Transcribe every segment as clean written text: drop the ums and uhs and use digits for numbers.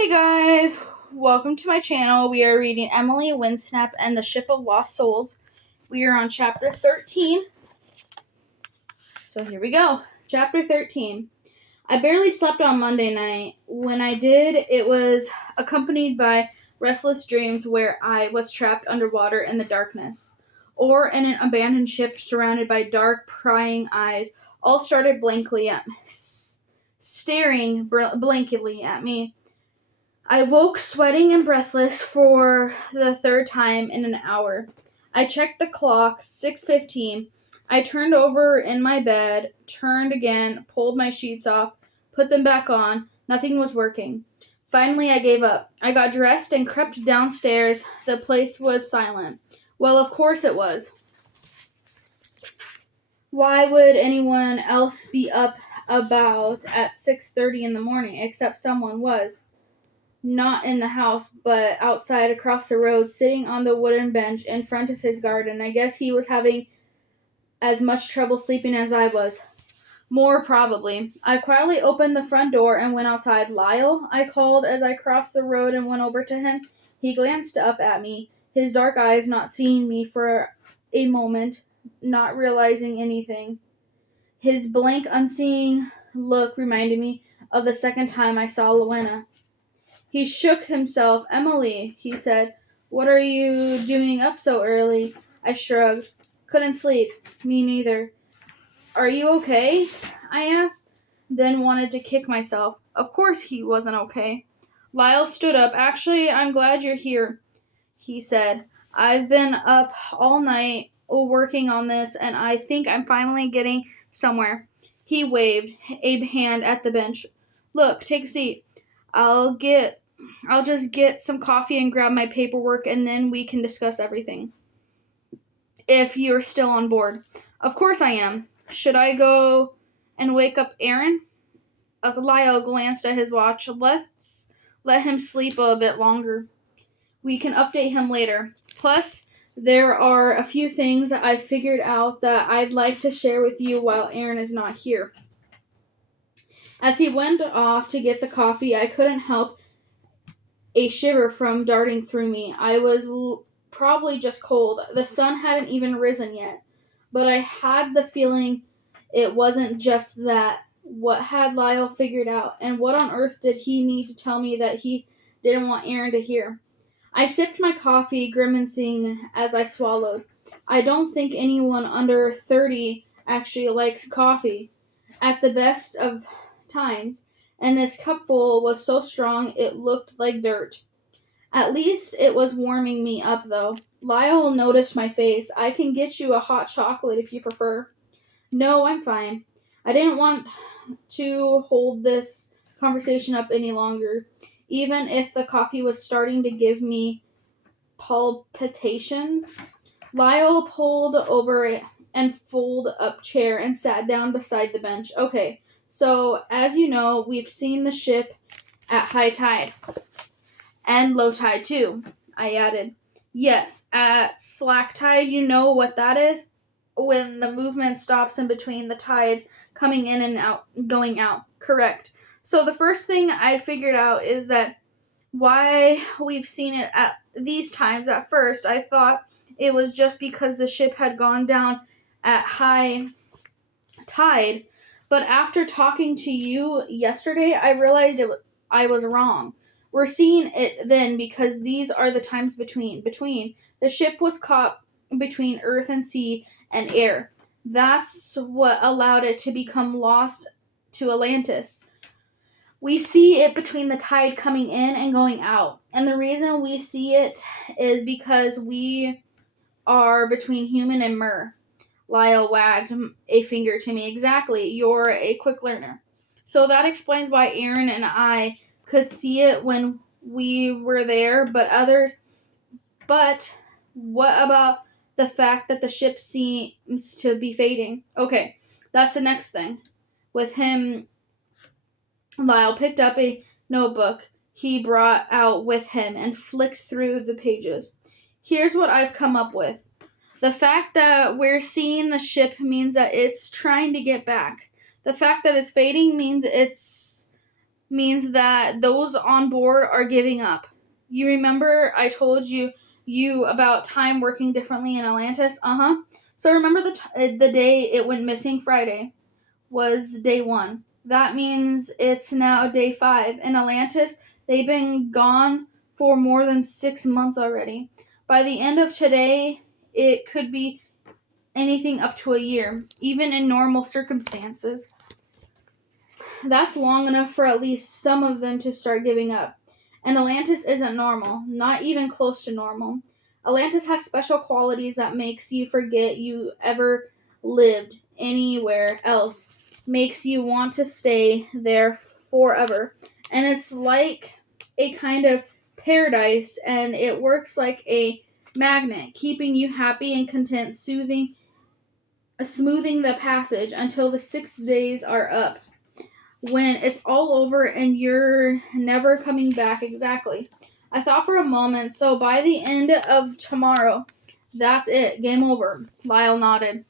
Hey guys, welcome to my channel. We are reading Emily Windsnap and the Ship of Lost Souls. We are on chapter 13. So here we go. Chapter 13. I barely slept on Monday night. When I did, it was accompanied by restless dreams where I was trapped underwater in the darkness, or in an abandoned ship surrounded by dark, prying eyes, all started staring blankly at me. I woke sweating and breathless for the third time in an hour. I checked the clock, 6:15. I turned over in my bed, turned again, pulled my sheets off, put them back on. Nothing was working. Finally, I gave up. I got dressed and crept downstairs. The place was silent. Well, of course it was. Why would anyone else be up about at 6:30 in the morning, except someone was? Not in the house, but outside across the road, sitting on the wooden bench in front of his garden. I guess he was having as much trouble sleeping as I was. More probably. I quietly opened the front door and went outside. Lyle, I called as I crossed the road and went over to him. He glanced up at me, his dark eyes not seeing me for a moment, not realizing anything. His blank, unseeing look reminded me of the second time I saw Luana. He shook himself. Emily, he said, what are you doing up so early? I shrugged. Couldn't sleep. Me neither. Are you okay? I asked, then wanted to kick myself. Of course he wasn't okay. Lyle stood up. Actually, I'm glad you're here, he said. I've been up all night working on this, and I think I'm finally getting somewhere. He waved a hand at the bench. Look, take a seat. I'll just get some coffee and grab my paperwork, and then we can discuss everything. If you're still on board. Of course I am. Should I go and wake up Aaron? Lyle glanced at his watch. Let's let him sleep a bit longer. We can update him later. Plus, there are a few things I've figured out that I'd like to share with you while Aaron is not here. As he went off to get the coffee, I couldn't help a shiver from darting through me. I was probably just cold. The sun hadn't even risen yet, but I had the feeling it wasn't just that. What had Lyle figured out, and what on earth did he need to tell me that he didn't want Aaron to hear? I sipped my coffee, grimacing as I swallowed. I don't think anyone under 30 actually likes coffee at the best of times, and this cupful was so strong it looked like dirt. At least it was warming me up, though. Lyle noticed my face. I can get you a hot chocolate if you prefer. No, I'm fine. I didn't want to hold this conversation up any longer, even if the coffee was starting to give me palpitations. Lyle pulled over and folded up chair and sat down beside the bench. Okay, so as you know, we've seen the ship at high tide. And low tide too, I added. Yes, at slack tide, you know what that is? When the movement stops in between the tides coming in and out, going out. Correct. So the first thing I figured out is that why we've seen it at these times. At first, I thought it was just because the ship had gone down at high tide. But after talking to you yesterday, I realized I was wrong. We're seeing it then because these are the times between. The ship was caught between earth and sea and air. That's what allowed it to become lost to Atlantis. We see it between the tide coming in and going out. And the reason we see it is because we are between human and mer. Lyle wagged a finger to me. Exactly. You're a quick learner. So that explains why Aaron and I could see it when we were there, but what about the fact that the ship seems to be fading? Okay, that's the next thing. With him, Lyle picked up a notebook he brought out with him and flicked through the pages. Here's what I've come up with. The fact that we're seeing the ship means that it's trying to get back. The fact that it's fading means it's means that those on board are giving up. You remember I told you about time working differently in Atlantis? Uh-huh. So remember the day it went missing? Friday was day 1. That means it's now day 5. In Atlantis, they've been gone for more than 6 months already. By the end of today, it could be anything up to a year, even in normal circumstances. That's long enough for at least some of them to start giving up. And Atlantis isn't normal, not even close to normal. Atlantis has special qualities that makes you forget you ever lived anywhere else, makes you want to stay there forever. And it's like a kind of paradise, and it works like a magnet, keeping you happy and content, smoothing the passage until the 6 days are up, when it's all over and you're never coming back. Exactly. I thought for a moment, so by the end of tomorrow, that's it, game over. Lyle nodded.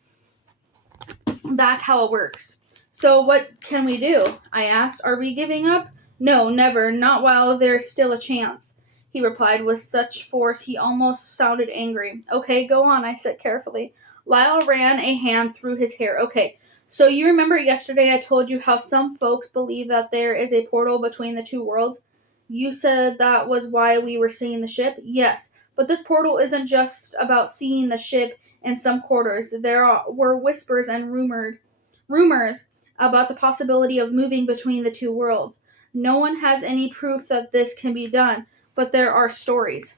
That's how it works. So what can we do? I asked. Are we giving up? No, never, not while there's still a chance, he replied with such force he almost sounded angry. Okay, go on, I said carefully. Lyle ran a hand through his hair. Okay, so you remember yesterday I told you how some folks believe that there is a portal between the two worlds? You said that was why we were seeing the ship? Yes, but this portal isn't just about seeing the ship in some quarters. Were whispers and rumors about the possibility of moving between the two worlds. No one has any proof that this can be done, but there are stories.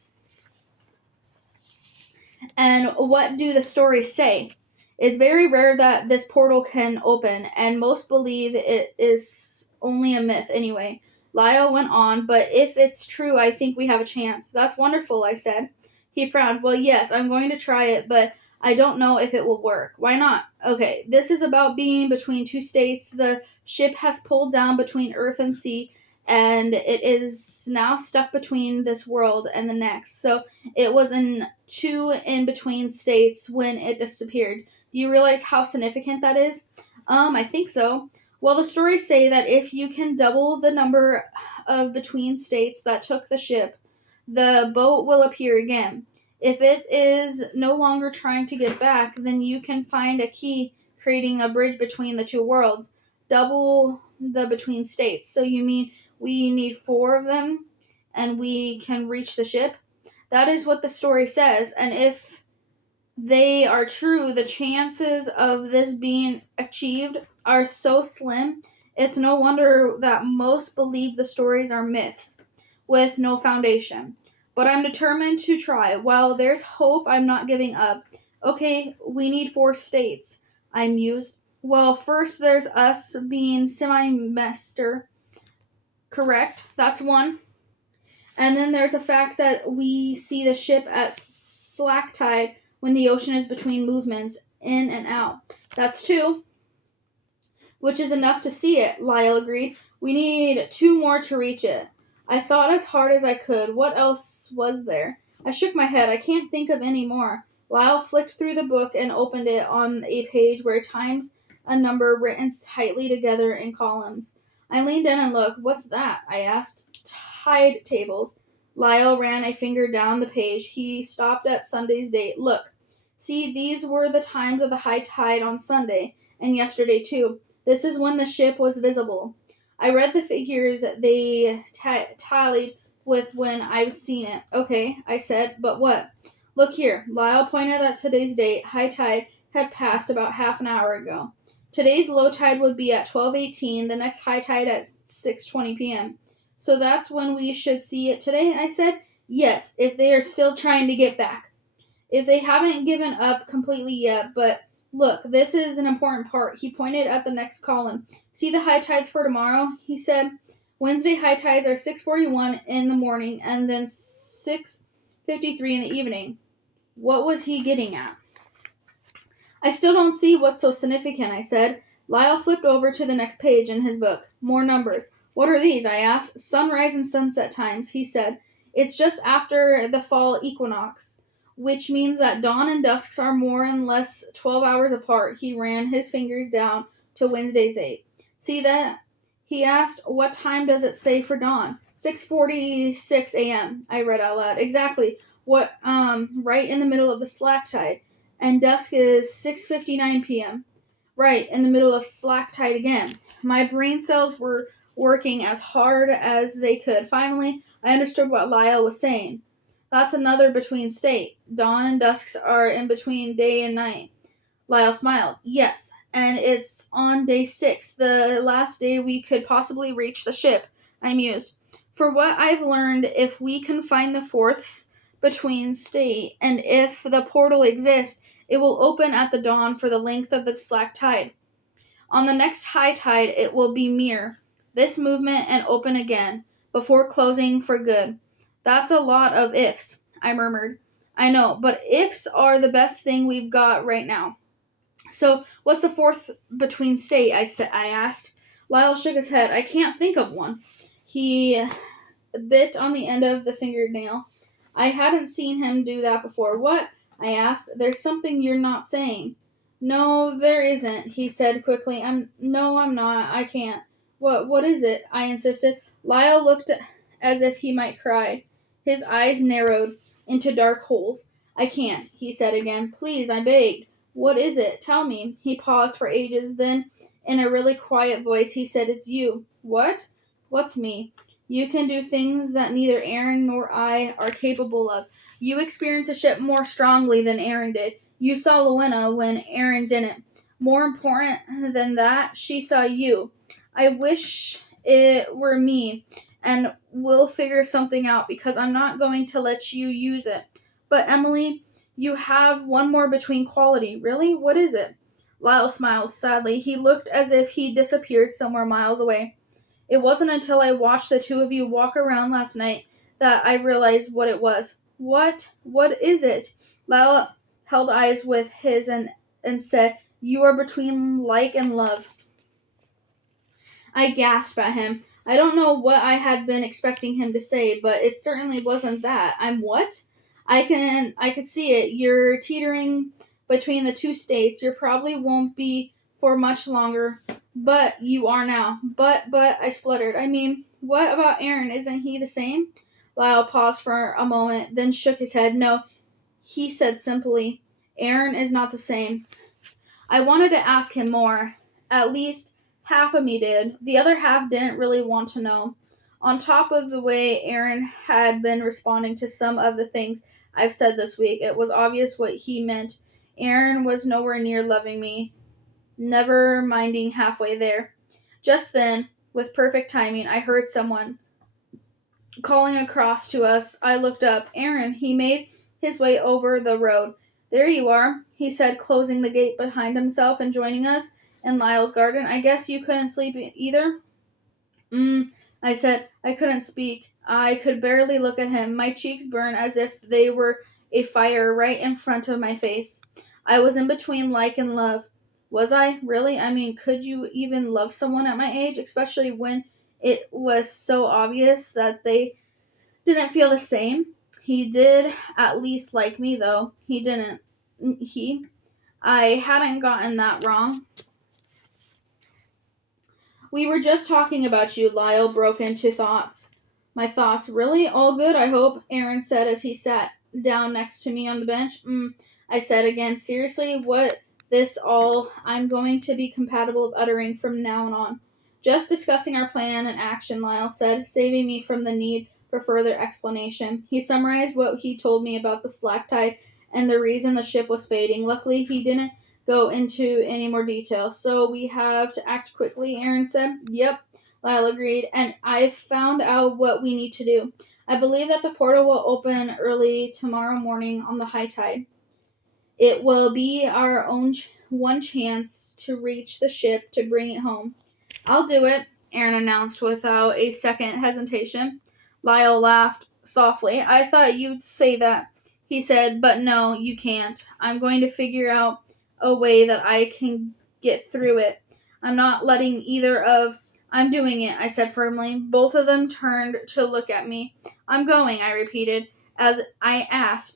And what do the stories say? It's very rare that this portal can open, and most believe it is only a myth anyway. Lyle went on, but if it's true, I think we have a chance. That's wonderful, I said. He frowned. Well, yes, I'm going to try it, but I don't know if it will work. Why not? Okay, this is about being between two states. The ship has pulled down between earth and sea, and it is now stuck between this world and the next. So it was in two in-between states when it disappeared. Do you realize how significant that is? I think so. Well, the stories say that if you can double the number of between states that took the ship, the boat will appear again. If it is no longer trying to get back, then you can find a key creating a bridge between the two worlds. Double the between states. So you mean we need 4 of them and we can reach the ship? That is what the story says, and if they are true, the chances of this being achieved are so slim, it's no wonder that most believe the stories are myths with no foundation. But I'm determined to try. While there's hope, I'm not giving up. Okay, we need 4 states, I mused. Well, first there's us being semester. Correct, that's 1. And then there's the fact that we see the ship at slack tide when the ocean is between movements, in and out. That's 2. Which is enough to see it, Lyle agreed. We need 2 more to reach it. I thought as hard as I could. What else was there? I shook my head. I can't think of any more. Lyle flicked through the book and opened it on a page where times a number written tightly together in columns. I leaned in and looked. What's that? I asked. Tide tables. Lyle ran a finger down the page. He stopped at Sunday's date. Look. See, these were the times of the high tide on Sunday, and yesterday too. This is when the ship was visible. I read the figures. They tallied with when I'd seen it. Okay, I said, but what? Look here. Lyle pointed at today's date. High tide had passed about half an hour ago. Today's low tide would be at 12:18, the next high tide at 6:20 p.m. So that's when we should see it today, I said. Yes, if they are still trying to get back. If they haven't given up completely yet, but look, this is an important part. He pointed at the next column. See the high tides for tomorrow? He said. Wednesday high tides are 6:41 in the morning and then 6:53 in the evening. What was he getting at? I still don't see what's so significant, I said. Lyle flipped over to the next page in his book. More numbers. What are these? I asked. Sunrise and sunset times, he said. It's just after the fall equinox, which means that dawn and dusks are more and less 12 hours apart. He ran his fingers down to Wednesday's date. See that? He asked, "What time does it say for dawn?" 6:46 a.m., I read out loud. Exactly. What, right in the middle of the slack tide. And dusk is 6:59 p.m. Right in the middle of slack tide again. My brain cells were working as hard as they could. Finally, I understood what Lyle was saying. That's another between state. Dawn and dusk are in between day and night. Lyle smiled. Yes, and it's on day 6, the last day we could possibly reach the ship, I mused. For what I've learned, if we can find the fourth between state, and if the portal exists, it will open at the dawn for the length of the slack tide. On the next high tide, it will be mere this movement and open again, before closing for good. That's a lot of ifs, I murmured. I know, but ifs are the best thing we've got right now. So, what's the fourth between state? I asked. Lyle shook his head. I can't think of one. He bit on the end of the fingernail. I hadn't seen him do that before. What? I asked. There's something you're not saying. No, there isn't, he said quickly. I'm not. I can't. What is it? I insisted. Lyle looked as if he might cry. His eyes narrowed into dark holes. I can't, he said again. Please, I begged. What is it? Tell me. He paused for ages. Then, in a really quiet voice, he said, It's you. What? What's me? You can do things that neither Aaron nor I are capable of. You experience a ship more strongly than Aaron did. You saw Luena when Aaron didn't. More important than that, she saw you. I wish it were me, and we'll figure something out because I'm not going to let you use it. But Emily, you have one more between quality. Really? What is it? Lyle smiled sadly. He looked as if he disappeared somewhere miles away. It wasn't until I watched the two of you walk around last night that I realized what it was. What? What is it? Lyle held eyes with his and said, You are between like and love. I gasped at him. I don't know what I had been expecting him to say, but it certainly wasn't that. I'm what? I could see it. You're teetering between the two states. You probably won't be for much longer, but you are now. But, I spluttered. I mean, what about Aaron? Isn't he the same? Lyle paused for a moment, then shook his head. No, he said simply, Aaron is not the same. I wanted to ask him more. At least half of me did. The other half didn't really want to know. On top of the way Aaron had been responding to some of the things I've said this week, it was obvious what he meant. Aaron was nowhere near loving me, never minding halfway there. Just then, with perfect timing, I heard someone calling across to us. I looked up. Aaron, he made his way over the road. There you are, he said, closing the gate behind himself and joining us in Lyle's garden. I guess you couldn't sleep either? I said. I couldn't speak. I could barely look at him. My cheeks burned as if they were a fire right in front of my face. I was in between like and love. Was I? Really? I mean, could you even love someone at my age, especially when it was so obvious that they didn't feel the same? He did at least like me, though. He didn't. I hadn't gotten that wrong. We were just talking about you, Lyle broke into thoughts. My thoughts? Really? All good, I hope, Aaron said as he sat down next to me on the bench. I said again. Seriously, what this all I'm going to be compatible of uttering from now on. Just discussing our plan and action, Lyle said, saving me from the need for further explanation. He summarized what he told me about the slack tide and the reason the ship was fading. Luckily, he didn't go into any more detail. So we have to act quickly, Aaron said. Yep, Lyle agreed, and I've found out what we need to do. I believe that the portal will open early tomorrow morning on the high tide. It will be our own one chance to reach the ship to bring it home. I'll do it, Aaron announced without a second hesitation. Lyle laughed softly. I thought you'd say that, he said, but no, you can't. I'm going to figure out a way that I can get through it. I'm not letting either of... I'm doing it, I said firmly. Both of them turned to look at me. I'm going, I repeated. As I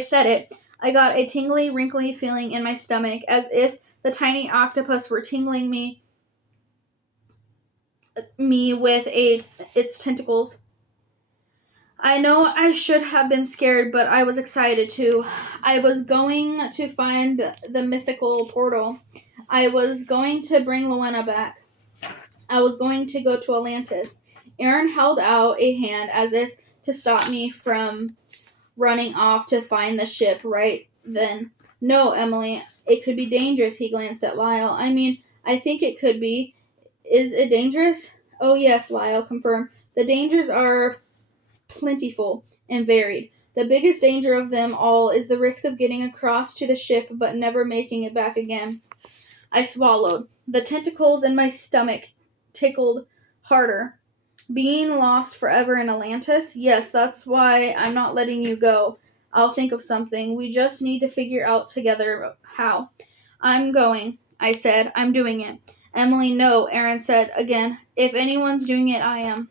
said it, I got a tingly, wrinkly feeling in my stomach, as if the tiny octopus were tingling me me with its tentacles. I know I should have been scared, but I was excited too. I was going to find the mythical portal. I was going to bring Luena back. I was going to go to Atlantis. Aaron held out a hand as if to stop me from running off to find the ship right then. No, Emily, it could be dangerous, he glanced at Lyle. I mean, I think it could be. Is it dangerous? Oh, yes, Lyle confirmed. The dangers are plentiful and varied. The biggest danger of them all is the risk of getting across to the ship but never making it back again. I swallowed. The tentacles in my stomach tickled harder. Being lost forever in Atlantis? Yes, that's why I'm not letting you go. I'll think of something. We just need to figure out together how. I'm going, I said. I'm doing it. Emily, no, Aaron said again. If anyone's doing it, I am.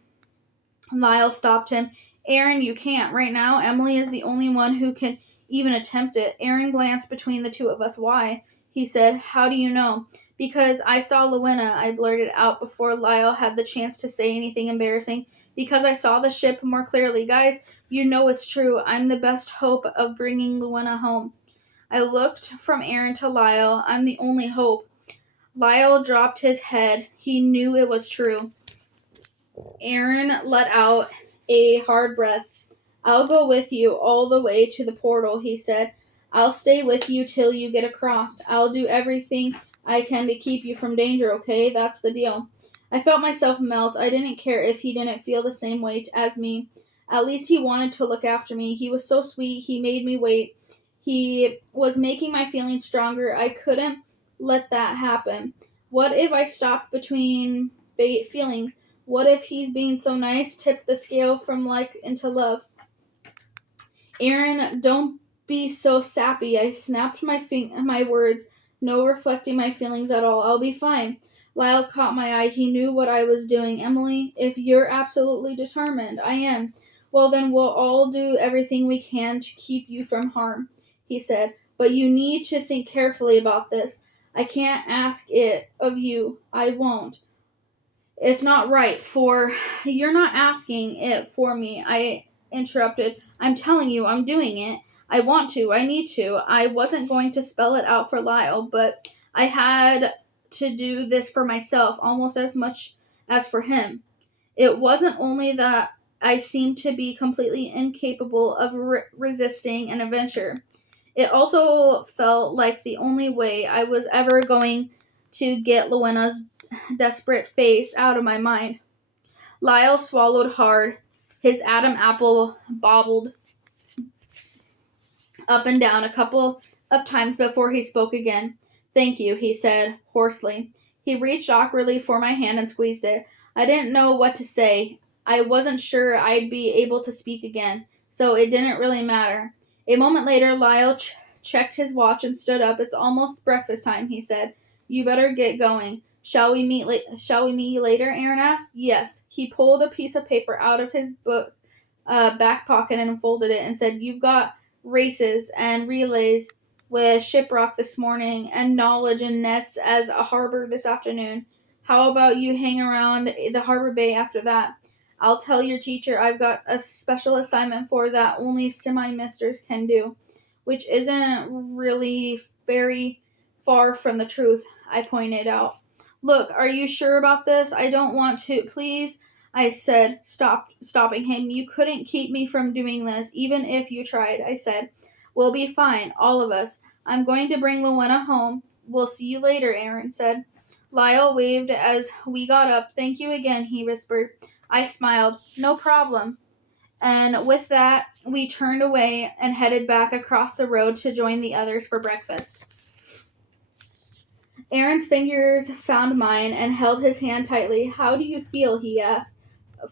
Lyle stopped him. Aaron, you can't. Right now, Emily is the only one who can even attempt it. Aaron glanced between the two of us. Why? He said. How do you know? Because I saw Luena, I blurted out before Lyle had the chance to say anything embarrassing. Because I saw the ship more clearly. Guys, you know it's true. I'm the best hope of bringing Luena home. I looked from Aaron to Lyle. I'm the only hope. Lyle dropped his head. He knew it was true. Aaron let out a hard breath. I'll go with you all the way to the portal, he said. I'll stay with you till you get across. I'll do everything I can to keep you from danger, okay? That's the deal. I felt myself melt. I didn't care if he didn't feel the same way as me. At least he wanted to look after me. He was so sweet. He made me wait. He was making my feelings stronger. I couldn't let that happen. What if I stopped between feelings? What if he's being so nice tipped the scale from like into love? Aaron, don't be so sappy. I snapped my words, no reflecting my feelings at all. I'll be fine. Lyle caught my eye. He knew what I was doing. Emily, if you're absolutely determined, I am. Well, then we'll all do everything we can to keep you from harm, he said. But you need to think carefully about this. I can't ask it of you. I won't. It's not right, for you're not asking it for me, I interrupted. I'm telling you, I'm doing it. I want to. I need to. I wasn't going to spell it out for Lyle, but I had to do this for myself almost as much as for him. It wasn't only that I seemed to be completely incapable of resisting an adventure. It also felt like the only way I was ever going to get Luena's desperate face out of my mind. Lyle swallowed hard. His Adam apple bobbled up and down a couple of times before he spoke again. Thank you, he said hoarsely. He reached awkwardly for my hand and squeezed it. I didn't know what to say. I wasn't sure I'd be able to speak again, so it didn't really matter. A moment later, Lyle checked his watch and stood up. It's almost breakfast time, he said. You better get going. Shall we meet later? Aaron asked. Yes. He pulled a piece of paper out of his back pocket and folded it and said, You've got races and relays with Shiprock this morning and knowledge and nets as a harbor this afternoon. How about you hang around the harbor bay after that? I'll tell your teacher I've got a special assignment for that only semi-misters can do, which isn't really very far from the truth, I pointed out. Look, are you sure about this? I don't want to. Please, I said, stopping him. You couldn't keep me from doing this, even if you tried, I said. We'll be fine, all of us. I'm going to bring Luena home. We'll see you later, Aaron said. Lyle waved as we got up. Thank you again, he whispered. I smiled. No problem. And with that, we turned away and headed back across the road to join the others for breakfast. Aaron's fingers found mine and held his hand tightly. How do you feel? He asked.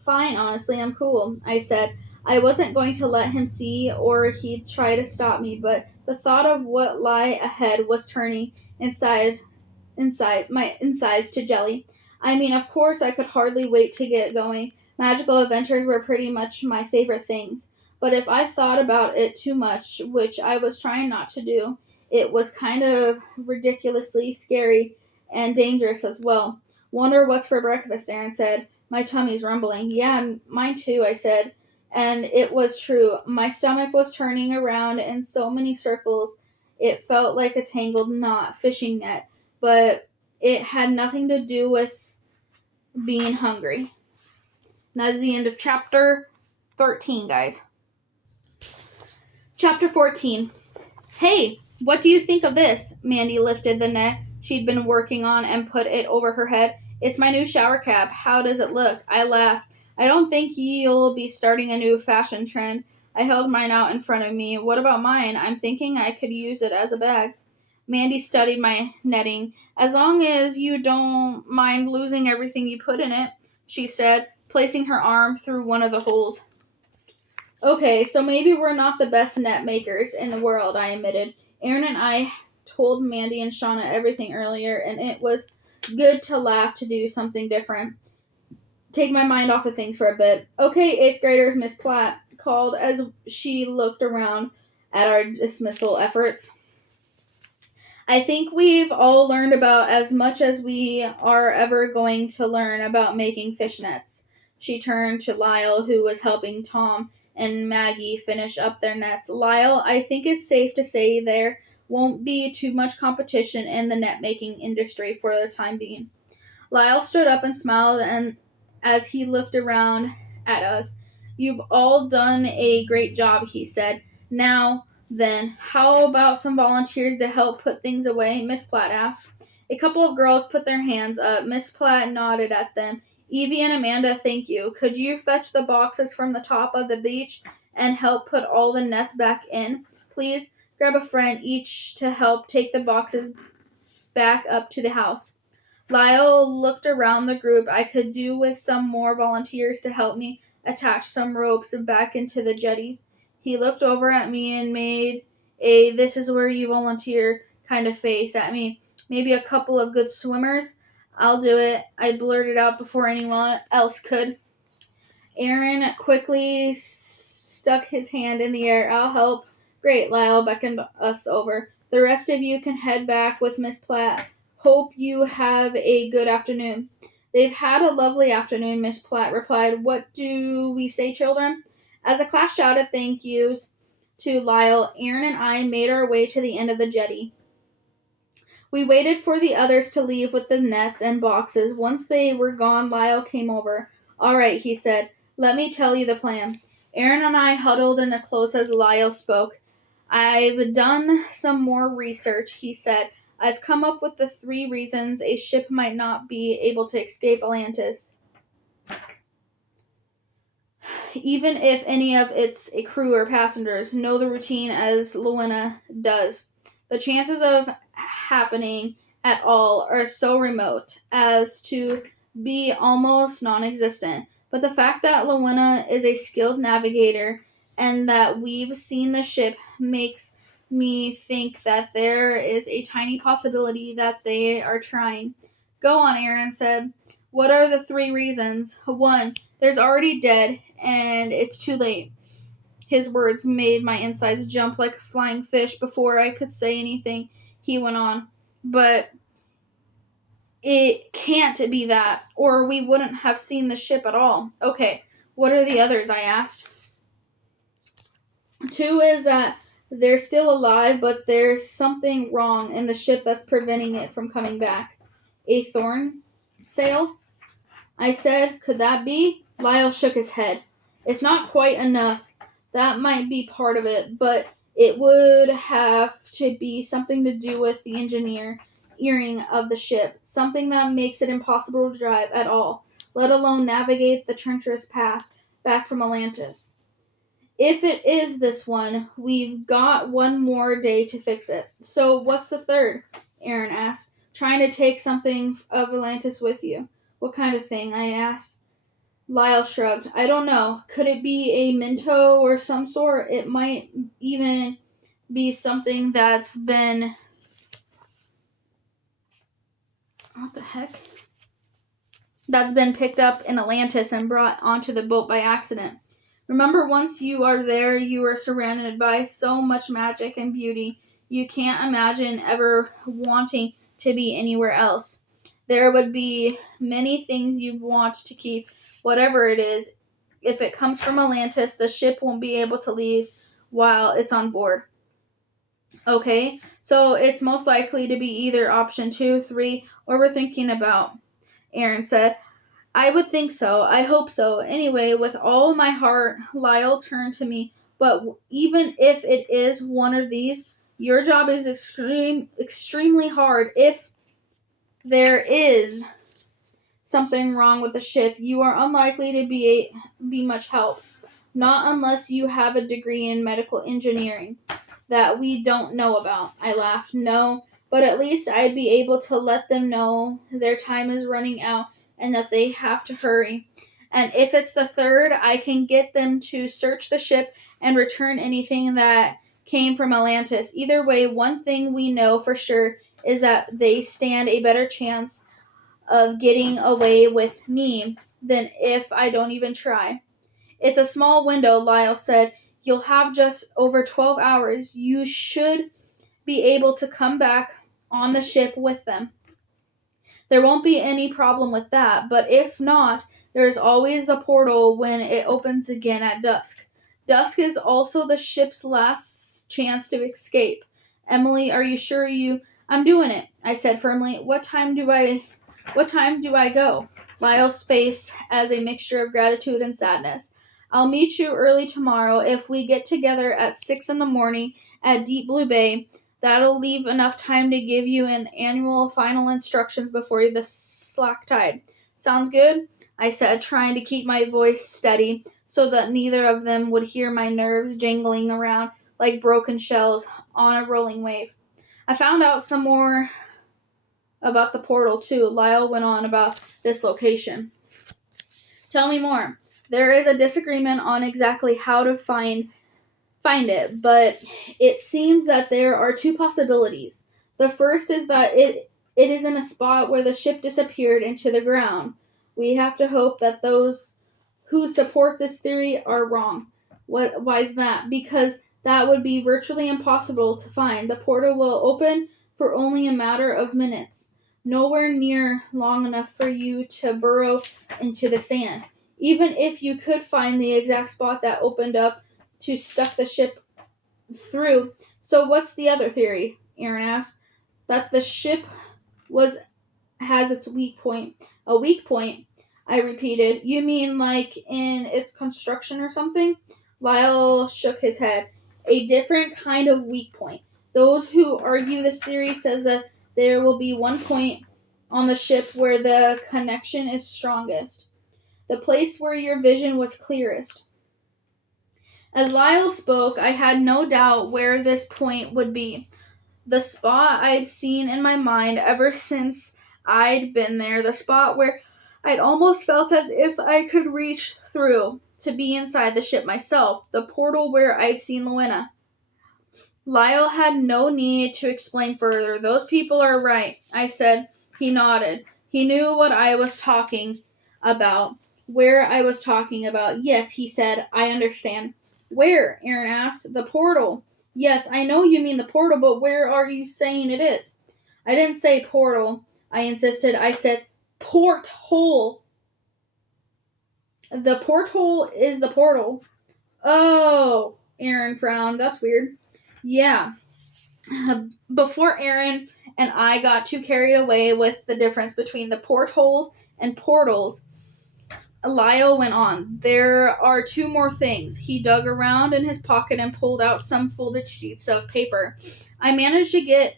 Fine, honestly, I'm cool, I said. I wasn't going to let him see or he'd try to stop me, but the thought of what lay ahead was turning my insides to jelly. I mean, of course, I could hardly wait to get going. Magical adventures were pretty much my favorite things. But if I thought about it too much, which I was trying not to do, it was kind of ridiculously scary and dangerous as well. Wonder what's for breakfast, Aaron said. My tummy's rumbling. Yeah, mine too, I said. And it was true. My stomach was turning around in so many circles. It felt like a tangled knot, fishing net, but it had nothing to do with being hungry. And that is the end of chapter 13, guys. Chapter 14. Hey, what do you think of this? Mandy lifted the net she'd been working on and put it over her head. It's my new shower cap. How does it look? I laughed. I don't think you'll be starting a new fashion trend. I held mine out in front of me. What about mine? I'm thinking I could use it as a bag. Mandy studied my netting. As long as you don't mind losing everything you put in it, she said, placing her arm through one of the holes. Okay, so maybe we're not the best net makers in the world, I admitted. Aaron and I told Mandy and Shauna everything earlier, and it was good to laugh to do something different. Take my mind off of things for a bit. Okay, 8th graders, Miss Platt called as she looked around at our dismissal efforts. I think we've all learned about as much as we are ever going to learn about making fishnets. She turned to Lyle, who was helping Tom and Maggie finish up their nets. Lyle, I think it's safe to say there won't be too much competition in the net making industry for the time being. Lyle stood up and smiled and as he looked around at us. You've all done a great job, he said. Now, then, how about some volunteers to help put things away? Miss Platt asked. A couple of girls put their hands up. Miss Platt nodded at them. Evie and Amanda, thank you. Could you fetch the boxes from the top of the beach and help put all the nets back in? Please grab a friend each to help take the boxes back up to the house. Lyle looked around the group. I could do with some more volunteers to help me attach some ropes back into the jetties. He looked over at me and made a this is where you volunteer kind of face at me. Maybe a couple of good swimmers? I'll do it, I blurted out before anyone else could. Aaron quickly stuck his hand in the air. I'll help. Great, Lyle beckoned us over. The rest of you can head back with Miss Platt. Hope you have a good afternoon. They've had a lovely afternoon, Miss Platt replied. What do we say, children? As the class shouted thank yous to Lyle, Aaron and I made our way to the end of the jetty. We waited for the others to leave with the nets and boxes. Once they were gone, Lyle came over. All right, he said. Let me tell you the plan. Aaron and I huddled in close as Lyle spoke. I've done some more research, he said. I've come up with the 3 reasons a ship might not be able to escape Atlantis, even if any of its crew or passengers know the routine as Luena does. The chances of happening at all are so remote as to be almost non-existent. But the fact that Luena is a skilled navigator and that we've seen the ship makes me think that there is a tiny possibility that they are trying. Go on, Aaron said. What are the 3 reasons? 1. There's already dead, and it's too late. His words made my insides jump like a flying fish. Before I could say anything, he went on. But it can't be that, or we wouldn't have seen the ship at all. Okay, what are the others? I asked. 2 is that they're still alive, but there's something wrong in the ship that's preventing it from coming back. A thorn sail? I said, could that be? Lyle shook his head. It's not quite enough. That might be part of it, but it would have to be something to do with the engineering of the ship, something that makes it impossible to drive at all, let alone navigate the treacherous path back from Atlantis. If it is this one, we've got 1 more day to fix it. So what's the 3rd? Aaron asked. Trying to take something of Atlantis with you. What kind of thing? I asked. Lyle shrugged. I don't know. Could it be a Minto or some sort? It might even be something that's been... What the heck? That's been picked up in Atlantis and brought onto the boat by accident. Remember, once you are there, you are surrounded by so much magic and beauty, you can't imagine ever wanting to be anywhere else. There would be many things you'd want to keep, whatever it is. If it comes from Atlantis, the ship won't be able to leave while it's on board. Okay, so it's most likely to be either option 2, 3, or we're thinking about, Aaron said. I would think so. I hope so. Anyway, with all my heart, Lyle turned to me. But even if it is one of these, your job is extremely hard. If there is something wrong with the ship, you are unlikely to be much help. Not unless you have a degree in medical engineering that we don't know about. I laughed. No, but at least I'd be able to let them know their time is running out and that they have to hurry. And if it's the third, I can get them to search the ship and return anything that came from Atlantis. Either way, one thing we know for sure is that they stand a better chance of getting away with me than if I don't even try. It's a small window, Lyle said. You'll have just over 12 hours. You should be able to come back on the ship with them. There won't be any problem with that, but if not, there is always the portal when it opens again at dusk. Dusk is also the ship's last chance to escape. Emily, are you sure I'm doing it, I said firmly. What time do I go? Lyle's face has a mixture of gratitude and sadness. I'll meet you early tomorrow. If we get together at 6 a.m. at Deep Blue Bay, that'll leave enough time to give you an annual final instructions before the slack tide. Sounds good? I said, trying to keep my voice steady so that neither of them would hear my nerves jangling around like broken shells on a rolling wave. I found out some more about the portal, too. Lyle went on about this location. Tell me more. There is a disagreement on exactly how to find it, but it seems that there are two possibilities. The first is that it is in a spot where the ship disappeared into the ground. We have to hope that those who support this theory are wrong. Why is that? Because that would be virtually impossible to find. The portal will open for only a matter of minutes. Nowhere near long enough for you to burrow into the sand. Even if you could find the exact spot that opened up to stuff the ship through. So what's the other theory? Aaron asked. That the ship has its weak point. A weak point? I repeated. You mean like in its construction or something? Lyle shook his head. A different kind of weak point. Those who argue this theory says that there will be one point on the ship where the connection is strongest. The place where your vision was clearest. As Lyle spoke, I had no doubt where this point would be. The spot I'd seen in my mind ever since I'd been there. The spot where I'd almost felt as if I could reach through to be inside the ship myself. The portal where I'd seen Luena. Lyle had no need to explain further. Those people are right, I said. He nodded. He knew what I was talking about. Where I was talking about. Yes, he said. I understand. Where? Aaron asked. The portal. Yes, I know you mean the portal, but where are you saying it is? I didn't say portal, I insisted. I said porthole. The porthole is the portal. Oh, Aaron frowned. That's weird. Yeah. Before Aaron and I got too carried away with the difference between the portholes and portals, Lyle went on. There are two more things. He dug around in his pocket and pulled out some folded sheets of paper. I managed to get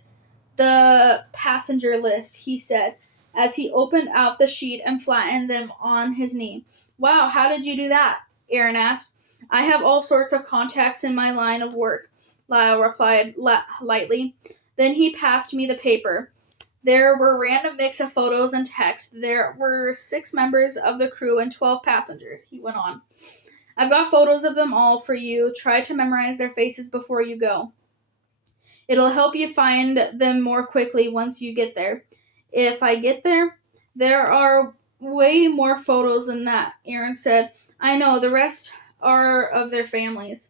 the passenger list, he said, as he opened out the sheet and flattened them on his knee. Wow, how did you do that? Aaron asked. I have all sorts of contacts in my line of work, Lyle replied lightly. Then he passed me the paper. There were random mix of photos and text. There were 6 members of the crew and 12 passengers, he went on. I've got photos of them all for you. Try to memorize their faces before you go. It'll help you find them more quickly once you get there. If I get there, there are way more photos than that, Aaron said. I know, the rest are of their families.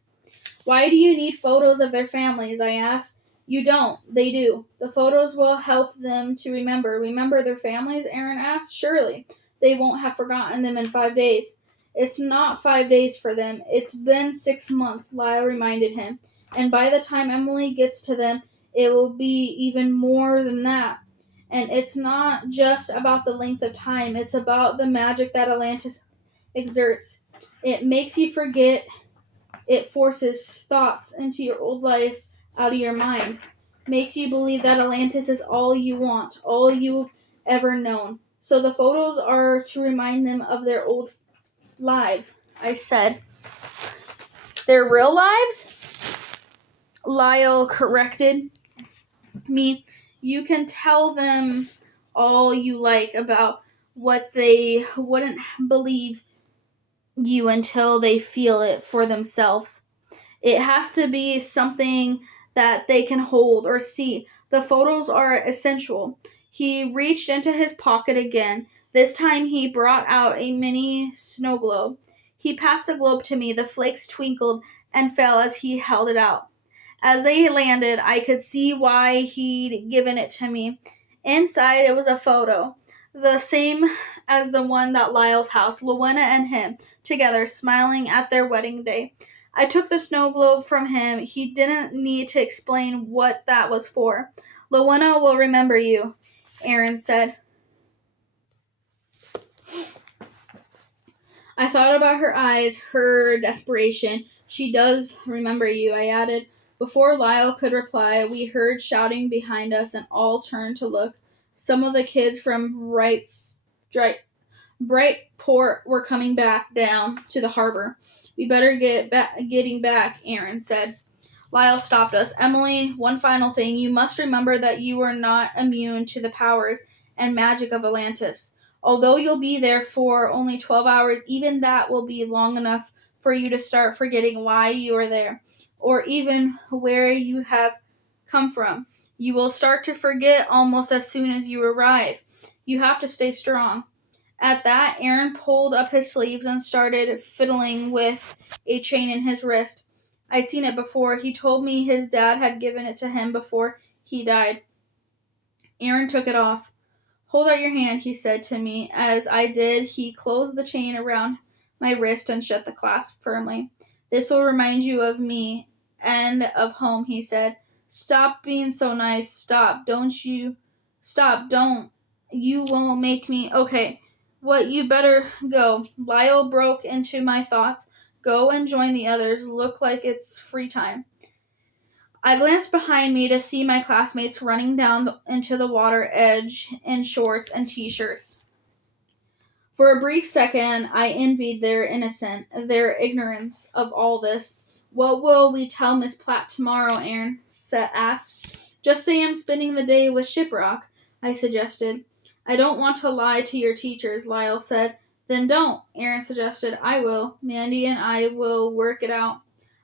Why do you need photos of their families? I asked. You don't. They do. The photos will help them to remember. Remember their families? Aaron asked. Surely. They won't have forgotten them in 5 days. It's not 5 days for them. It's been 6 months, Lyle reminded him. And by the time Emily gets to them, it will be even more than that. And it's not just about the length of time. It's about the magic that Atlantis exerts. It makes you forget. It forces thoughts into your old life out of your mind. Makes you believe that Atlantis is all you want, all you've ever known. So the photos are to remind them of their old lives, I said. Their real lives? Lyle corrected me. You can tell them all you like about what they wouldn't believe you until they feel it for themselves. It has to be something that they can hold or see. The photos are essential. He reached into his pocket again. This time he brought out a mini snow globe. He passed the globe to me. The flakes twinkled and fell as he held it out. As they landed, I could see why he'd given it to me. Inside, it was a photo, the same as the one at Lyle's house, Luana and him, together, smiling at their wedding day. I took the snow globe from him. He didn't need to explain what that was for. Luana will remember you, Aaron said. I thought about her eyes, her desperation. She does remember you, I added. Before Lyle could reply, we heard shouting behind us and all turned to look. Some of the kids from Brightport were coming back down to the harbor. We better getting back, Aaron said. Lyle stopped us. Emily, one final thing. You must remember that you are not immune to the powers and magic of Atlantis. Although you'll be there for only 12 hours, even that will be long enough for you to start forgetting why you are there, or even where you have come from. You will start to forget almost as soon as you arrive. You have to stay strong. At that, Aaron pulled up his sleeves and started fiddling with a chain in his wrist. I'd seen it before. He told me his dad had given it to him before he died. Aaron took it off. Hold out your hand, he said to me. As I did, he closed the chain around my wrist and shut the clasp firmly. This will remind you of me and of home, he said. Stop being so nice. Stop. Don't. You won't make me. Okay. What, you better go. Lyle broke into my thoughts. Go and join the others. Look like it's free time. I glanced behind me to see my classmates running down into the water edge in shorts and t-shirts. For a brief second, I envied their innocence, their ignorance of all this. What will we tell Miss Platt tomorrow, Aaron asked. Just say I'm spending the day with Shiprock, I suggested. I don't want to lie to your teachers, Lyle said. Then don't, Aaron suggested. I will. Mandy and I will work it out.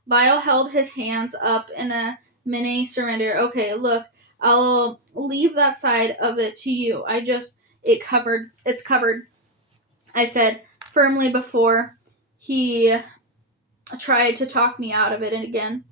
Lyle held his hands up in a mini surrender. Okay, look, I'll leave that side of it to you. It's covered, I said firmly before he tried to talk me out of it again.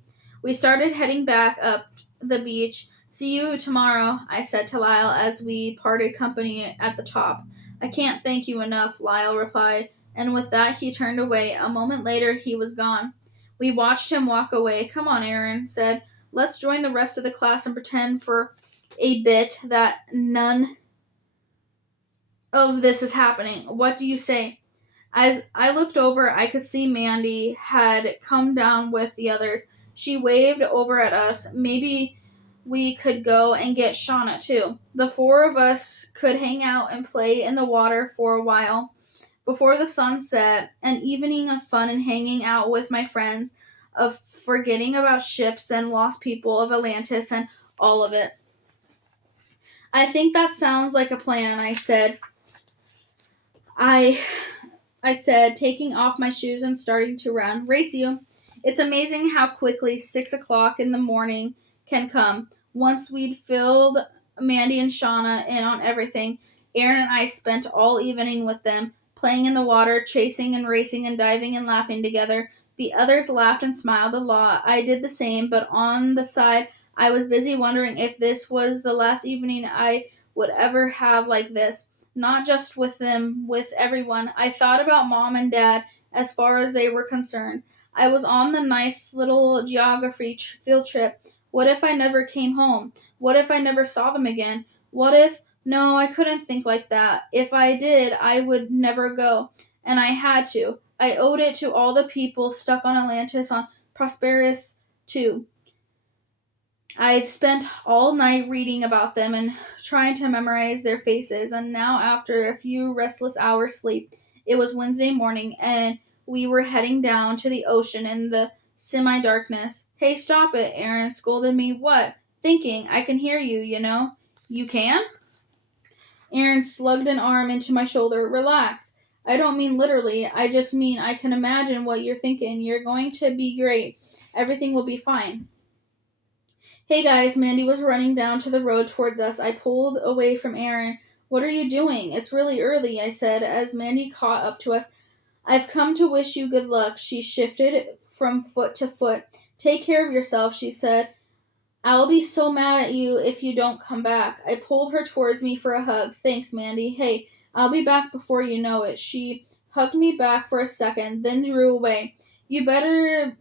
We started heading back up the beach. See you tomorrow, I said to Lyle as we parted company at the top. I can't thank you enough, Lyle replied, and with that he turned away. A moment later he was gone. We watched him walk away. Come on, Aaron said. Let's join the rest of the class and pretend for a bit that none of this is happening. What do you say? As I looked over, I could see Mandy had come down with the others. She waved over at us. Maybe we could go and get Shauna too. The four of us could hang out and play in the water for a while. Before the sun set, an evening of fun and hanging out with my friends, of forgetting about ships and lost people of Atlantis and all of it. I think that sounds like a plan, I said. I said, taking off my shoes and starting to run. Race you. It's amazing how quickly 6 o'clock in the morning can come. Once we'd filled Mandy and Shauna in on everything, Aaron and I spent all evening with them, playing in the water, chasing and racing and diving and laughing together. The others laughed and smiled a lot. I did the same, but on the side, I was busy wondering if this was the last evening I would ever have like this. Not just with them, with everyone. I thought about Mom and Dad as far as they were concerned. I was on the nice little geography field trip. What if I never came home? What if I never saw them again? What if... No, I couldn't think like that. If I did, I would never go. And I had to. I owed it to all the people stuck on Atlantis on Prosperous too. I'd spent all night reading about them and trying to memorize their faces, and now after a few restless hours sleep, it was Wednesday morning, and we were heading down to the ocean in the semi-darkness. Hey, stop it, Aaron scolded me. What? Thinking. I can hear you, you know. You can? Aaron slugged an arm into my shoulder. Relax. I don't mean literally. I just mean I can imagine what you're thinking. You're going to be great. Everything will be fine. Hey guys, Mandy was running down to the road towards us. I pulled away from Aaron. What are you doing? It's really early, I said as Mandy caught up to us. I've come to wish you good luck. She shifted from foot to foot. Take care of yourself, she said. I'll be so mad at you if you don't come back. I pulled her towards me for a hug. Thanks, Mandy. Hey, I'll be back before you know it. She hugged me back for a second, then drew away. You'd better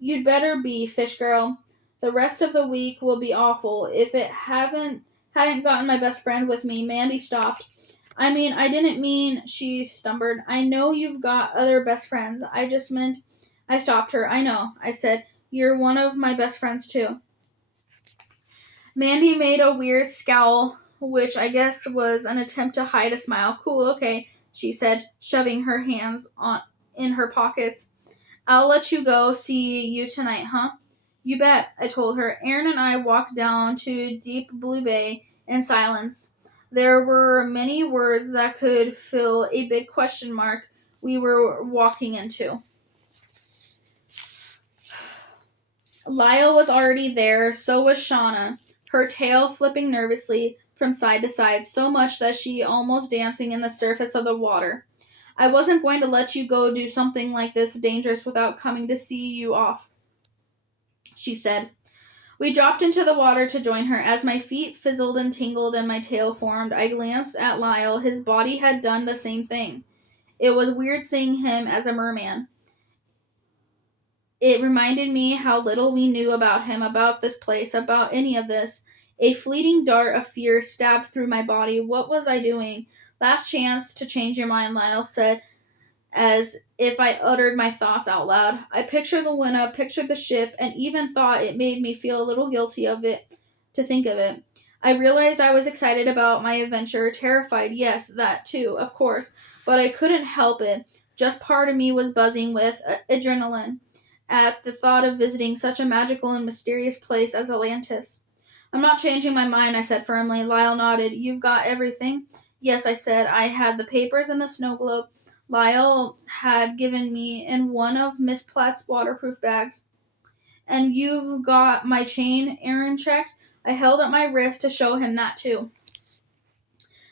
be, fish girl. The rest of the week will be awful. If it hadn't gotten my best friend with me. Mandy stopped. I mean, I didn't mean, she stumbled. I know you've got other best friends. I just meant... I stopped her. I know, I said. You're one of my best friends, too. Mandy made a weird scowl, which I guess was an attempt to hide a smile. Cool, okay, she said, shoving her hands in her pockets. I'll let you go. See you tonight, huh? You bet, I told her. Aaron and I walked down to Deep Blue Bay in silence. There were many words that could fill a big question mark we were walking into. Lyle was already there, so was Shauna, her tail flipping nervously from side to side, so much that she almost dancing in the surface of the water. I wasn't going to let you go do something like this dangerous without coming to see you off, she said. We dropped into the water to join her. As my feet fizzled and tingled and my tail formed, I glanced at Lyle. His body had done the same thing. It was weird seeing him as a merman. It reminded me how little we knew about him, about this place, about any of this. A fleeting dart of fear stabbed through my body. What was I doing? Last chance to change your mind, Lyle said, as if I uttered my thoughts out loud. I pictured Luna, pictured the ship, and even thought it made me feel a little guilty of it to think of it. I realized I was excited about my adventure, terrified, yes, that too, of course, but I couldn't help it. Just part of me was buzzing with adrenaline at the thought of visiting such a magical and mysterious place as Atlantis. I'm not changing my mind, I said firmly. Lyle nodded. You've got everything? Yes, I said. I had the papers and the snow globe Lyle had given me in one of Miss Platt's waterproof bags. And you've got my chain, Aaron checked. I held up my wrist to show him that too.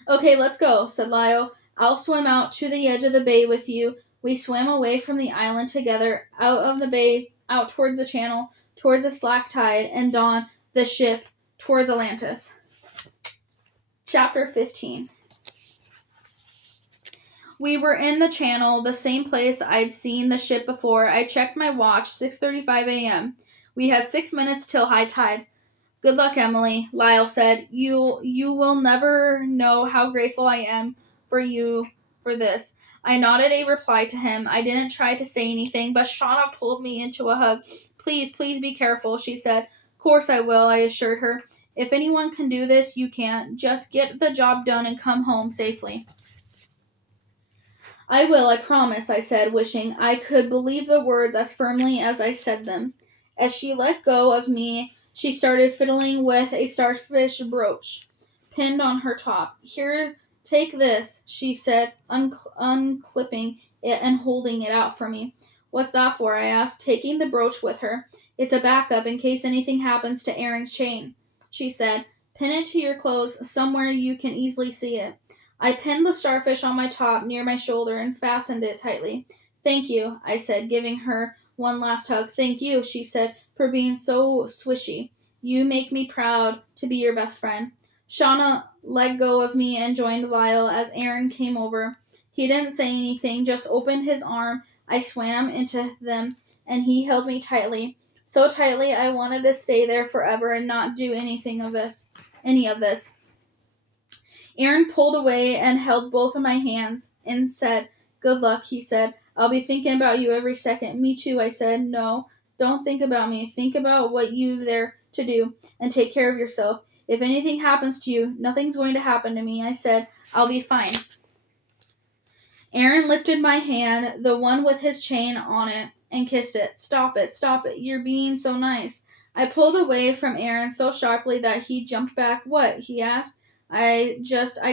Okay, let's go, said Lyle. I'll swim out to the edge of the bay with you. We swam away from the island together, out of the bay, out towards the channel, towards the slack tide, and dawn, the ship, towards Atlantis. Chapter 15. We were in the channel, the same place I'd seen the ship before. I checked my watch, 6:35 a.m. We had 6 minutes till high tide. Good luck, Emily, Lyle said. You will never know how grateful I am for you for this. I nodded a reply to him. I didn't try to say anything, but Shauna pulled me into a hug. Please be careful, she said. Course I will, I assured her. If anyone can do this, you can. Just get the job done and come home safely. I will, I promise, I said, wishing I could believe the words as firmly as I said them. As she let go of me, she started fiddling with a starfish brooch pinned on her top. Here, take this, she said, unclipping it and holding it out for me. What's that for? I asked, taking the brooch with her. It's a backup in case anything happens to Aaron's chain, she said. Pin it to your clothes somewhere you can easily see it. I pinned the starfish on my top near my shoulder and fastened it tightly. Thank you, I said, giving her one last hug. Thank you, she said, for being so swishy. You make me proud to be your best friend. Shauna let go of me and joined Lyle as Aaron came over. He didn't say anything, just opened his arm. I swam into them, and he held me tightly. So tightly I wanted to stay there forever and not do any of this. Aaron pulled away and held both of my hands and said, "Good luck," he said. "I'll be thinking about you every second." "Me too," I said. "No, don't think about me. Think about what you're there to do and take care of yourself. If anything happens to you, nothing's going to happen to me," I said. "I'll be fine." Aaron lifted my hand, the one with his chain on it, and kissed it. Stop it. You're being so nice." I pulled away from Aaron so sharply that he jumped back. "What?" he asked. I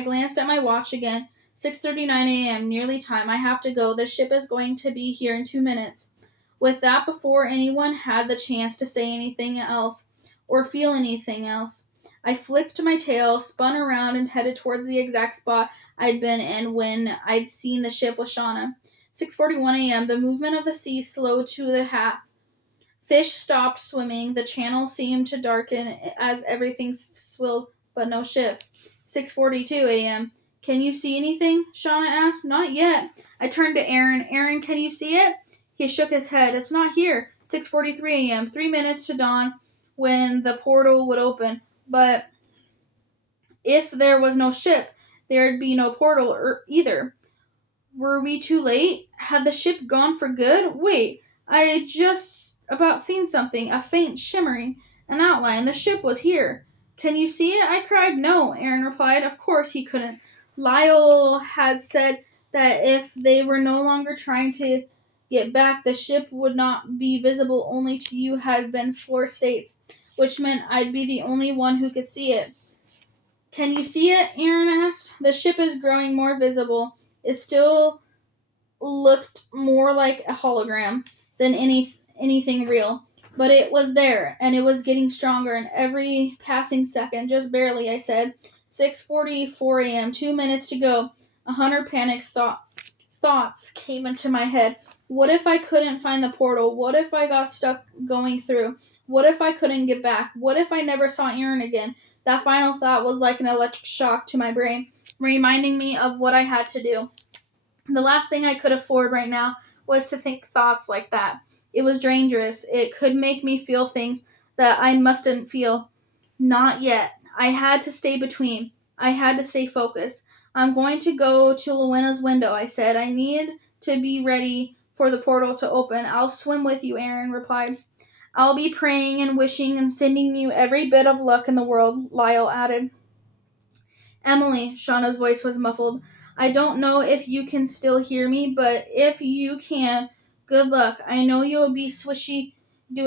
glanced at my watch again. 6:39 a.m., nearly time. I have to go. The ship is going to be here in 2 minutes. With that, before anyone had the chance to say anything else or feel anything else, I flicked my tail, spun around, and headed towards the exact spot I'd been in when I'd seen the ship with Shauna. 6:41 a.m., the movement of the sea slowed to the half. Fish stopped swimming. The channel seemed to darken as everything swilled, but no ship. 6:42 a.m. "Can you see anything?" Shauna asked. "Not yet." I turned to Aaron. "Aaron, can you see it?" He shook his head. "It's not here." 6:43 a.m. 3 minutes to dawn when the portal would open. But if there was no ship, there'd be no portal either. Were we too late? Had the ship gone for good? Wait, I had just about seen something, a faint shimmering, an outline. The ship was here. "Can you see it?" I cried. "No," Aaron replied. Of course he couldn't. Lyle had said that if they were no longer trying to get back, the ship would not be visible only to you had been 4 states, which meant I'd be the only one who could see it. "Can you see it?" Aaron asked. "The ship is growing more visible. It still looked more like a hologram than anything real. But it was there, and it was getting stronger in every passing second, just barely," I said. 6:44 a.m., 2 minutes to go. 100 panic thoughts came into my head. What if I couldn't find the portal? What if I got stuck going through? What if I couldn't get back? What if I never saw Aaron again? That final thought was like an electric shock to my brain, reminding me of what I had to do. The last thing I could afford right now was to think thoughts like that. It was dangerous. It could make me feel things that I mustn't feel. Not yet. I had to stay between. I had to stay focused. "I'm going to go to Luena's window," I said. "I need to be ready for the portal to open." "I'll swim with you," Aaron replied. "I'll be praying and wishing and sending you every bit of luck in the world," Lyle added. "Emily," Shauna's voice was muffled. "I don't know if you can still hear me, but if you can, good luck. I know you'll do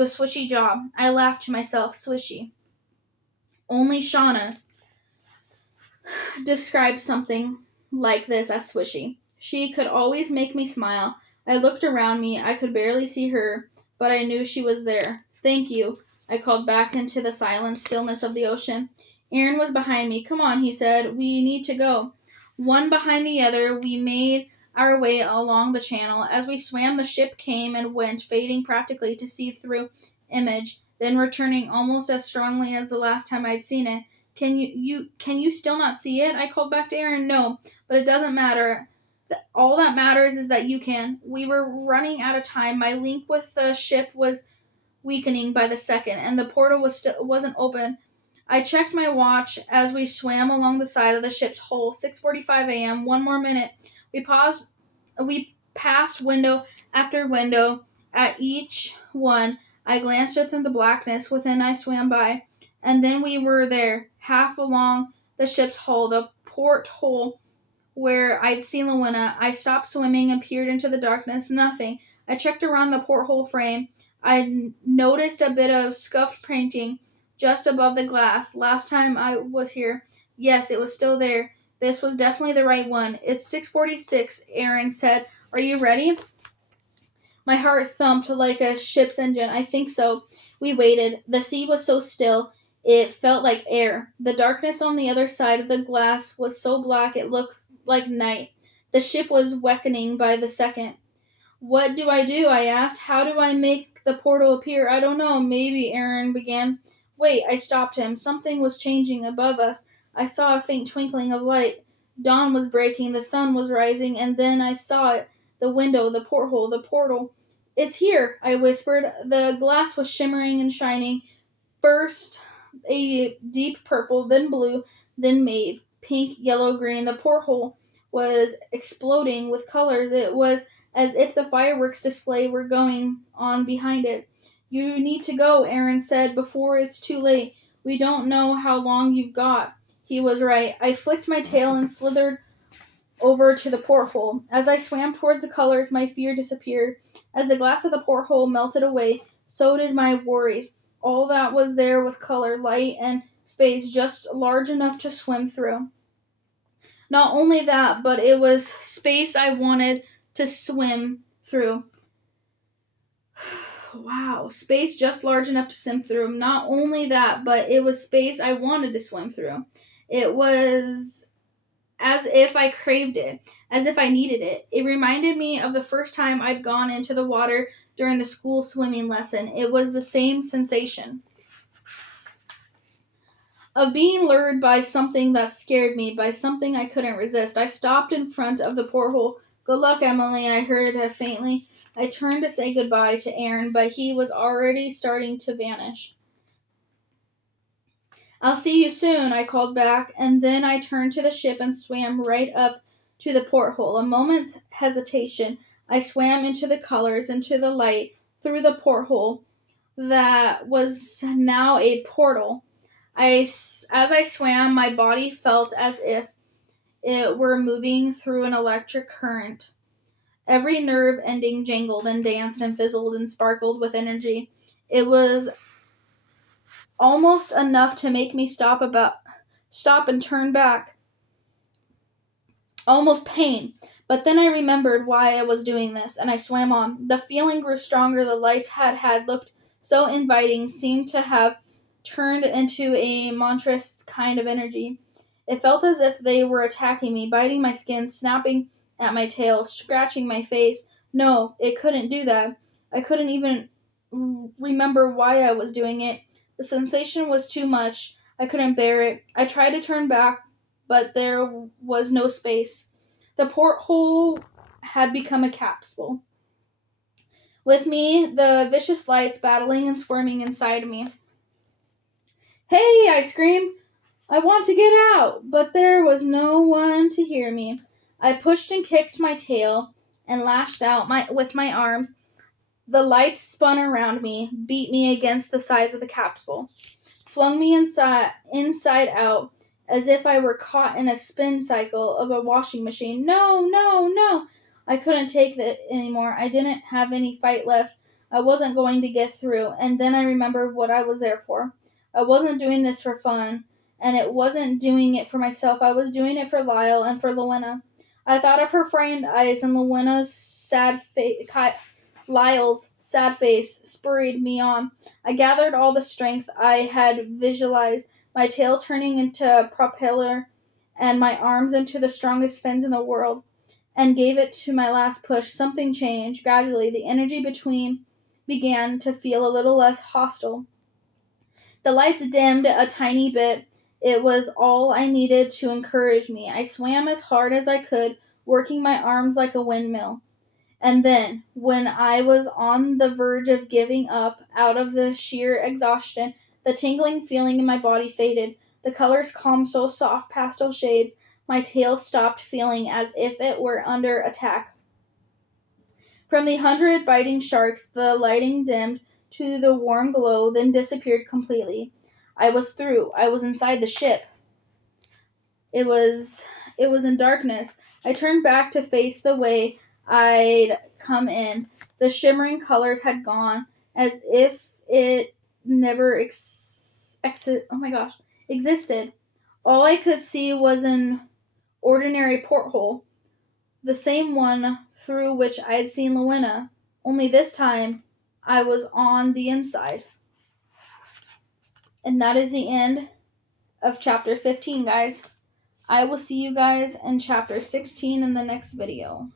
a swishy job." I laughed to myself. Swishy. Only Shauna described something like this as swishy. She could always make me smile. I looked around me. I could barely see her, but I knew she was there. "Thank you," I called back into the silent stillness of the ocean. Aaron was behind me. "Come on," he said. "We need to go." One behind the other, we made our way along the channel. As we swam, the ship came and went, fading practically to see-through image, then returning almost as strongly as the last time I'd seen it. Can you still not see it?" I called back to Aaron. "No, but it doesn't matter. All that matters is that you can." We were running out of time. My link with the ship was weakening by the second, and the portal wasn't open. I checked my watch as we swam along the side of the ship's hull. 6:45 a.m. 1 more minute. We passed window after window. At each one, I glanced into the blackness within. I swam by, and then we were there, half along the ship's hull, the porthole where I'd seen Luena. I stopped swimming and peered into the darkness. Nothing. I checked around the porthole frame. I noticed a bit of scuffed painting just above the glass. Last time I was here, yes, it was still there. This was definitely the right one. "It's 6:46, Aaron said. "Are you ready?" My heart thumped like a ship's engine. "I think so." We waited. The sea was so still, it felt like air. The darkness on the other side of the glass was so black it looked like night. The ship was weakening by the second. What do? I asked. How do I make the portal appear? I don't know. Maybe, Aaron began. Wait, I stopped him. Something was changing above us. I saw a faint twinkling of light. Dawn was breaking, the sun was rising, and then I saw it. The window, the porthole, the portal. It's here, I whispered. The glass was shimmering and shining. First a deep purple, then blue, then mauve, pink, yellow, green. The porthole was exploding with colors. It was as if the fireworks display were going on behind it. You need to go, Aaron said, before it's too late. We don't know how long you've got. He was right. I flicked my tail and slithered over to the porthole. As I swam towards the colors, my fear disappeared. As the glass of the porthole melted away, so did my worries. All that was there was color, light, and space just large enough to swim through. Not only that, but it was space I wanted to swim through. Wow, space just large enough to swim through. Not only that, but it was space I wanted to swim through. It was as if I craved it, as if I needed it. It reminded me of the first time I'd gone into the water during the school swimming lesson. It was the same sensation of being lured by something that scared me, by something I couldn't resist. I stopped in front of the porthole. Good luck, Emily, I heard her faintly. I turned to say goodbye to Aaron, but he was already starting to vanish. I'll see you soon, I called back, and then I turned to the ship and swam right up to the porthole. A moment's hesitation. I swam into the colors, into the light, through the porthole that was now a portal. As I swam, my body felt as if it were moving through an electric current. Every nerve ending jangled and danced and fizzled and sparkled with energy. It was almost enough to make me stop and turn back. Almost pain. But then I remembered why I was doing this, and I swam on. The feeling grew stronger. The lights had looked so inviting, seemed to have turned into a monstrous kind of energy. It felt as if they were attacking me, biting my skin, snapping at my tail, scratching my face. No, it couldn't do that. I couldn't even remember why I was doing it. The sensation was too much. I couldn't bear it. I tried to turn back, but there was no space. The porthole had become a capsule. With me, the vicious lights battling and squirming inside me. Hey, I screamed. I want to get out, but there was no one to hear me. I pushed and kicked my tail and lashed out with my arms. The lights spun around me, beat me against the sides of the capsule, flung me inside out as if I were caught in a spin cycle of a washing machine. No, no, no. I couldn't take it anymore. I didn't have any fight left. I wasn't going to get through. And then I remembered what I was there for. I wasn't doing this for fun, and it wasn't doing it for myself. I was doing it for Lyle and for Lowena. I thought of her frightened eyes, and Lowena's sad face. Lyle's sad face spurred me on. I gathered all the strength I had visualized, my tail turning into a propeller and my arms into the strongest fins in the world, and gave it to my last push. Something changed. Gradually, the energy between began to feel a little less hostile. The lights dimmed a tiny bit. It was all I needed to encourage me. I swam as hard as I could, working my arms like a windmill. And then, when I was on the verge of giving up out of the sheer exhaustion, the tingling feeling in my body faded. The colors calmed so soft pastel shades, my tail stopped feeling as if it were under attack. From the 100 biting sharks, the lighting dimmed to the warm glow, then disappeared completely. I was through. I was inside the ship. It was in darkness. I turned back to face the way I'd come in. The shimmering colors had gone, as if it never existed. All I could see was an ordinary porthole, the same one through which I had seen Lowena, only this time I was on the inside. And that is the end of chapter 15, guys. I will see you guys in chapter 16 in the next video.